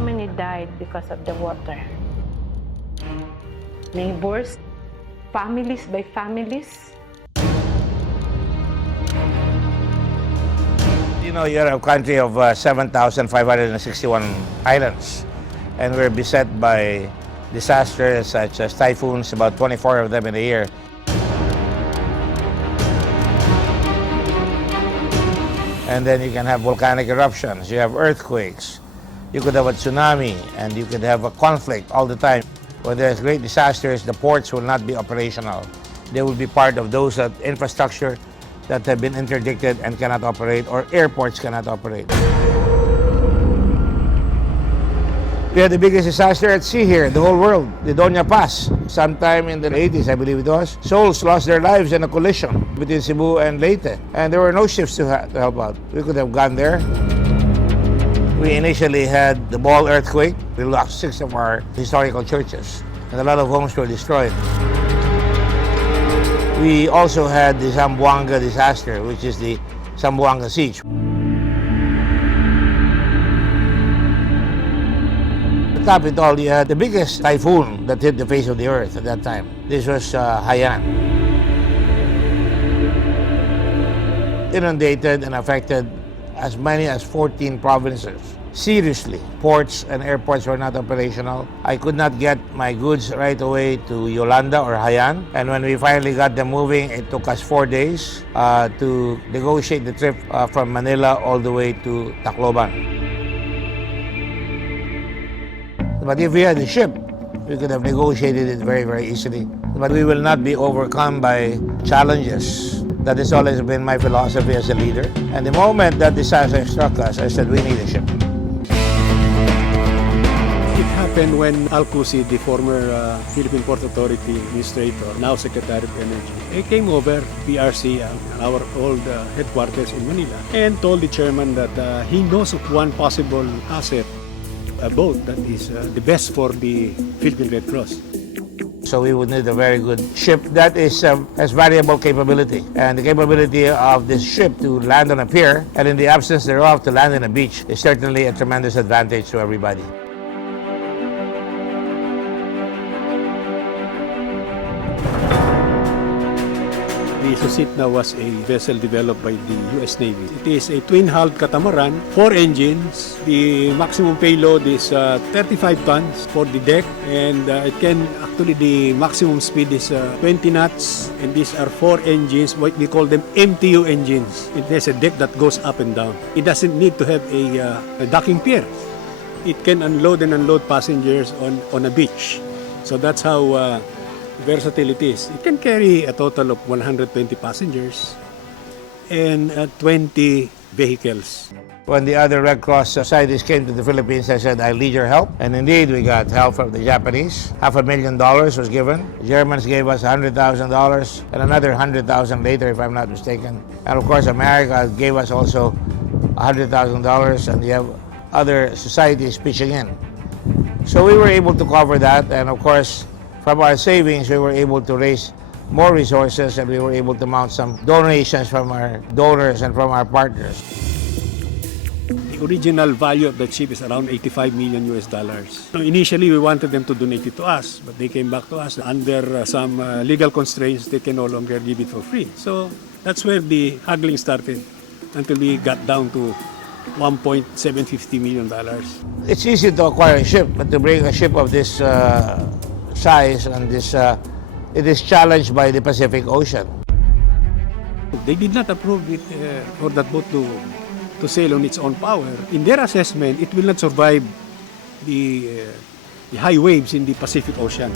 many died because of the water? Neighbors, families by families. You know, you're a country of 7,561 islands, and we're beset by disasters such as typhoons, about 24 of them in a year. And then you can have volcanic eruptions, you have earthquakes, you could have a tsunami, and you could have a conflict all the time. When there's great disasters, the ports will not be operational. They will be part of those infrastructure that have been interdicted and cannot operate, or airports cannot operate. We had the biggest disaster at sea here in the whole world, the Doña Paz. Sometime in the 80s, I believe it was. Souls lost their lives in a collision between Cebu and Leyte, and there were no ships to help out. We could have gone there. We initially had the Ball earthquake. We lost 6 of our historical churches, and a lot of homes were destroyed. We also had the Zamboanga disaster, which is the Zamboanga siege. To top it all, you had the biggest typhoon that hit the face of the earth at that time. This was Haiyan. Inundated and affected as many as 14 provinces. Seriously, ports and airports were not operational. I could not get my goods right away to Yolanda or Haiyan. And when we finally got them moving, it took us 4 days to negotiate the trip from Manila all the way to Tacloban. But if we had a ship, we could have negotiated it very, very easily. But we will not be overcome by challenges. That has always been my philosophy as a leader. And the moment that disaster struck us, I said, we need a ship. It happened when Al Cusi, the former Philippine Port Authority administrator, now Secretary of Energy, he came over PRC, our old headquarters in Manila, and told the chairman that he knows of one possible asset, a boat that is the best for the Philippine Red Cross. So we would need a very good ship that has variable capability. And the capability of this ship to land on a pier, and in the absence thereof to land on a beach, is certainly a tremendous advantage to everybody. The Susitna was a vessel developed by the U.S. Navy. It is a twin-hulled catamaran, 4 engines. The maximum payload is 35 tons for the deck, and the maximum speed is 20 knots. And these are 4 engines, what we call them MTU engines. It has a deck that goes up and down. It doesn't need to have a docking pier. It can unload and unload passengers on a beach. So that's how versatile it is. It can carry a total of 120 passengers and 20 vehicles. When the other Red Cross societies came to the Philippines, I said, I need your help. And indeed, we got help from the Japanese. $500,000 was given. The Germans gave us $100,000 and another $100,000 later, if I'm not mistaken. And of course, America gave us also $100,000, and you have other societies pitching in. So we were able to cover that, and of course, from our savings, we were able to raise more resources, and we were able to mount some donations from our donors and from our partners. The original value of the ship is around $85 million. So initially, we wanted them to donate it to us, but they came back to us. Under some legal constraints, they can no longer give it for free. So that's where the haggling started, until we got down to $1.750 million. It's easy to acquire a ship, but to bring a ship of this size and this, it is challenged by the Pacific Ocean. They did not approve it for that boat to sail on its own power. In their assessment, it will not survive the high waves in the Pacific Ocean.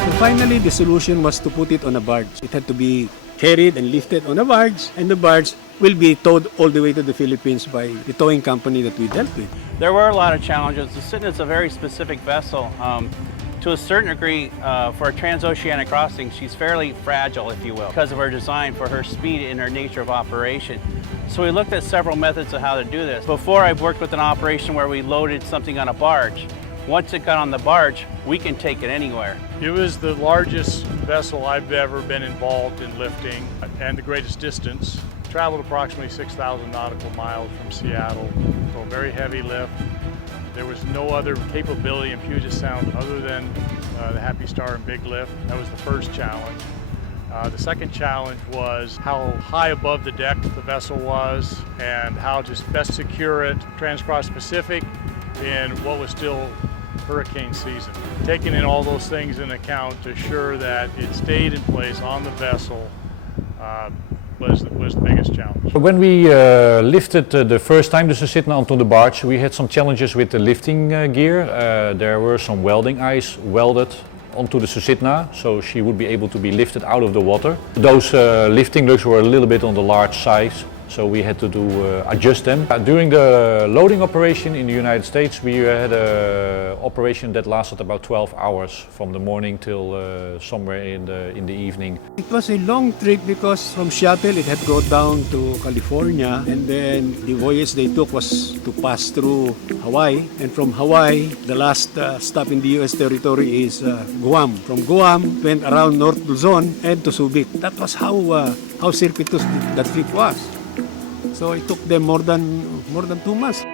So finally, the solution was to put it on a barge. It had to be carried and lifted on a barge, and the barge will be towed all the way to the Philippines by the towing company that we dealt with. There were a lot of challenges. The Susitna is a very specific vessel. To a certain degree, for a transoceanic crossing, she's fairly fragile, if you will, because of her design, for her speed and her nature of operation. So we looked at several methods of how to do this. Before, I've worked with an operation where we loaded something on a barge. Once it got on the barge, we can take it anywhere. It was the largest vessel I've ever been involved in lifting and the greatest distance traveled approximately 6,000 nautical miles from Seattle, so a very heavy lift. There was no other capability in Puget Sound other than the Happy Star and Big Lift. That was the first challenge. The second challenge was how high above the deck the vessel was and how to best secure it transcross Pacific in what was still hurricane season. Taking in all those things into account to ensure that it stayed in place on the vessel was the biggest challenge. When we lifted the first time the Susitna onto the barge, we had some challenges with the lifting gear. There were some welding eyes welded onto the Susitna, so she would be able to be lifted out of the water. Those lifting lugs were a little bit on the large size, so we had to adjust them. During the loading operation in the United States, we had an operation that lasted about 12 hours from the morning till somewhere in the evening. It was a long trip because from Seattle it had to go down to California, and then the voyage they took was to pass through Hawaii, and from Hawaii the last stop in the U.S. territory is Guam. From Guam went around North Luzon and to Subic. That was how circuitous that trip was. So it took them more than 2 months.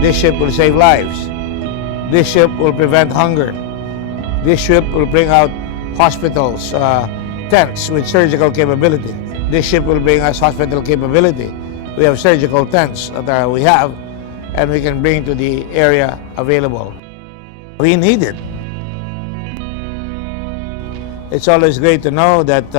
This ship will save lives. This ship will prevent hunger. This ship will bring out hospitals, tents with surgical capability. This ship will bring us hospital capability. We have surgical tents that we have, and we can bring to the area available. We need it. It's always great to know that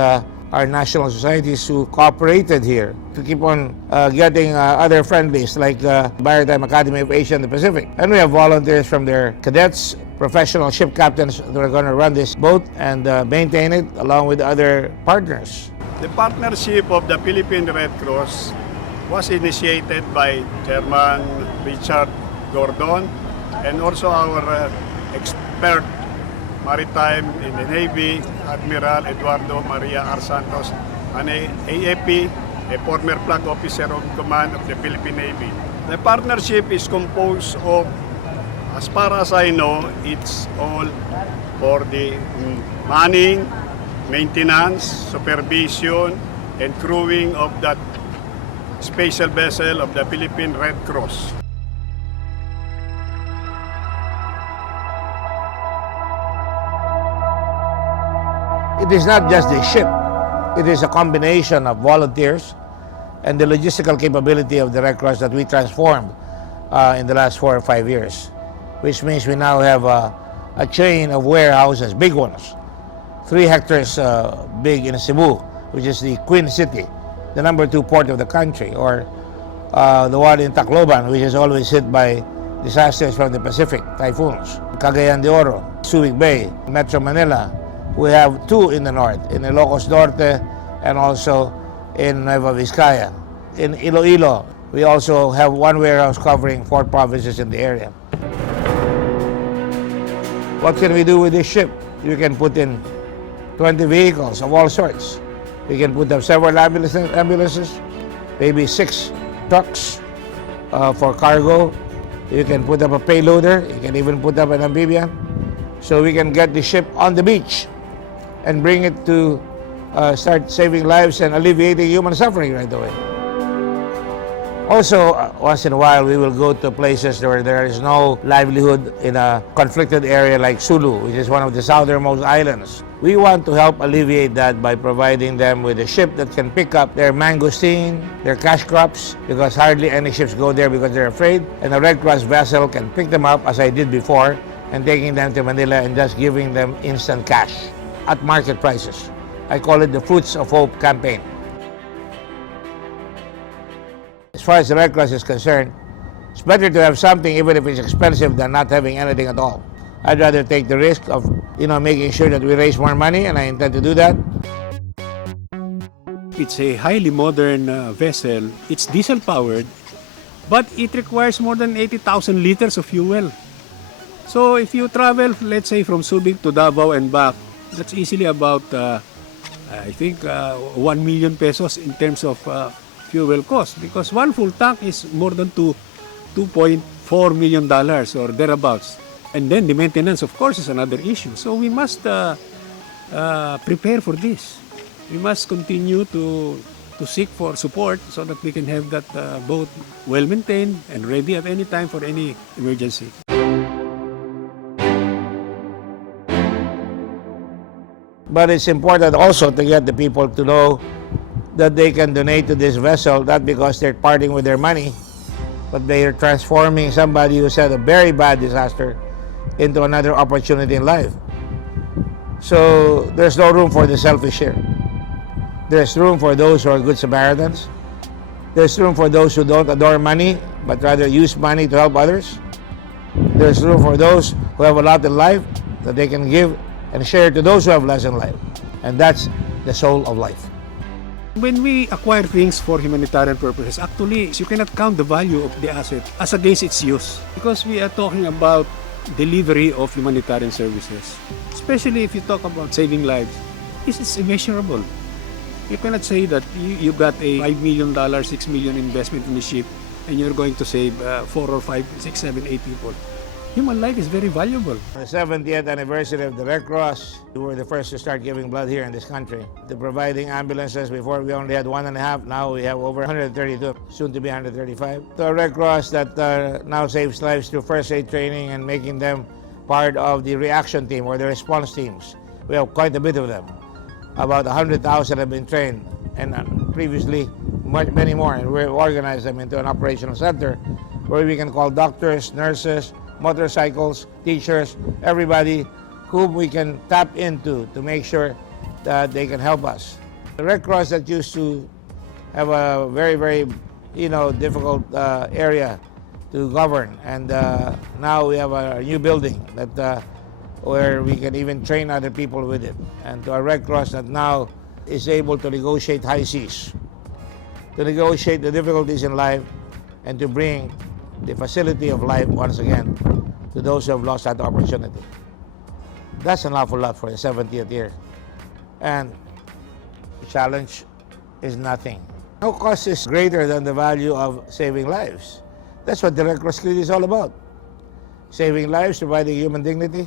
our national societies who cooperated here to keep on getting other friendlies like Maritime Academy of Asia and the Pacific. And we have volunteers from their cadets, professional ship captains that are going to run this boat and maintain it along with other partners. The partnership of the Philippine Red Cross was initiated by Chairman Richard Gordon and also our expert maritime in the Navy, Admiral Eduardo Maria R. Santos, and AFP, a former flag officer of command of the Philippine Navy. The partnership is composed of, as far as I know, it's all for the manning, maintenance, supervision, and crewing of that special vessel of the Philippine Red Cross. It is not just the ship. It is a combination of volunteers and the logistical capability of the Red Cross that we transformed in the last 4 or 5 years, which means we now have a chain of warehouses, big ones, 3 hectares big in Cebu, which is the Queen City, the #2 port of the country, or the one in Tacloban, which is always hit by disasters from the Pacific, typhoons, Cagayan de Oro, Subic Bay, Metro Manila. We have 2 in the north, in Ilocos Norte and also in Nueva Vizcaya. In Iloilo, we also have 1 warehouse covering 4 provinces in the area. What can we do with this ship? We can put in 20 vehicles of all sorts. We can put up several ambulances, maybe 6 trucks for cargo. You can put up a payloader. You can even put up an amphibian. So we can get the ship on the beach and bring it to start saving lives and alleviating human suffering right away. Also, once in a while, we will go to places where there is no livelihood in a conflicted area like Sulu, which is one of the southernmost islands. We want to help alleviate that by providing them with a ship that can pick up their mangosteen, their cash crops, because hardly any ships go there because they're afraid, and a Red Cross vessel can pick them up, as I did before, and taking them to Manila and just giving them instant cash at market prices. I call it the Fruits of Hope campaign. As far as the Red Cross is concerned, it's better to have something even if it's expensive than not having anything at all. I'd rather take the risk of, making sure that we raise more money, and I intend to do that. It's a highly modern vessel. It's diesel powered, but it requires more than 80,000 liters of fuel. So if you travel, let's say from Subic to Davao and back, that's easily about, I think, 1 million pesos in terms of fuel cost, because 1 full tank is more than $2.4 million or thereabouts. And then the maintenance, of course, is another issue. So we must prepare for this. We must continue to seek for support so that we can have that boat well-maintained and ready at any time for any emergency. But it's important also to get the people to know that they can donate to this vessel, not because they're parting with their money, but they are transforming somebody who's had a very bad disaster into another opportunity in life. So there's no room for the selfish here. There's room for those who are good Samaritans. There's room for those who don't adore money, but rather use money to help others. There's room for those who have a lot in life that they can give and share to those who have less in life. And that's the soul of life. When we acquire things for humanitarian purposes, actually, you cannot count the value of the asset as against its use. Because we are talking about delivery of humanitarian services. Especially if you talk about saving lives, it's immeasurable. You cannot say that you got a $5 million, $6 million investment in the ship and you're going to save 4 or 5, 6, 7, 8 people. Human life is very valuable. On the 70th anniversary of the Red Cross, we were the first to start giving blood here in this country. To providing ambulances, before we only had 1.5, now we have over 132, soon to be 135. The Red Cross that now saves lives through first aid training and making them part of the reaction team or the response teams. We have quite a bit of them. About 100,000 have been trained, and previously many more, and we organized them into an operational center where we can call doctors, nurses, motorcycles, teachers, everybody whom we can tap into to make sure that they can help us. The Red Cross that used to have a very difficult area to govern, and now we have a new building that where we can even train other people with it, and to a Red Cross that now is able to negotiate high seas, to negotiate the difficulties in life, and to bring the facility of life once again to those who have lost that opportunity. That's an awful lot for the 70th year. And the challenge is nothing. No cost is greater than the value of saving lives. That's what the Red Cross Creed is all about. Saving lives, providing human dignity,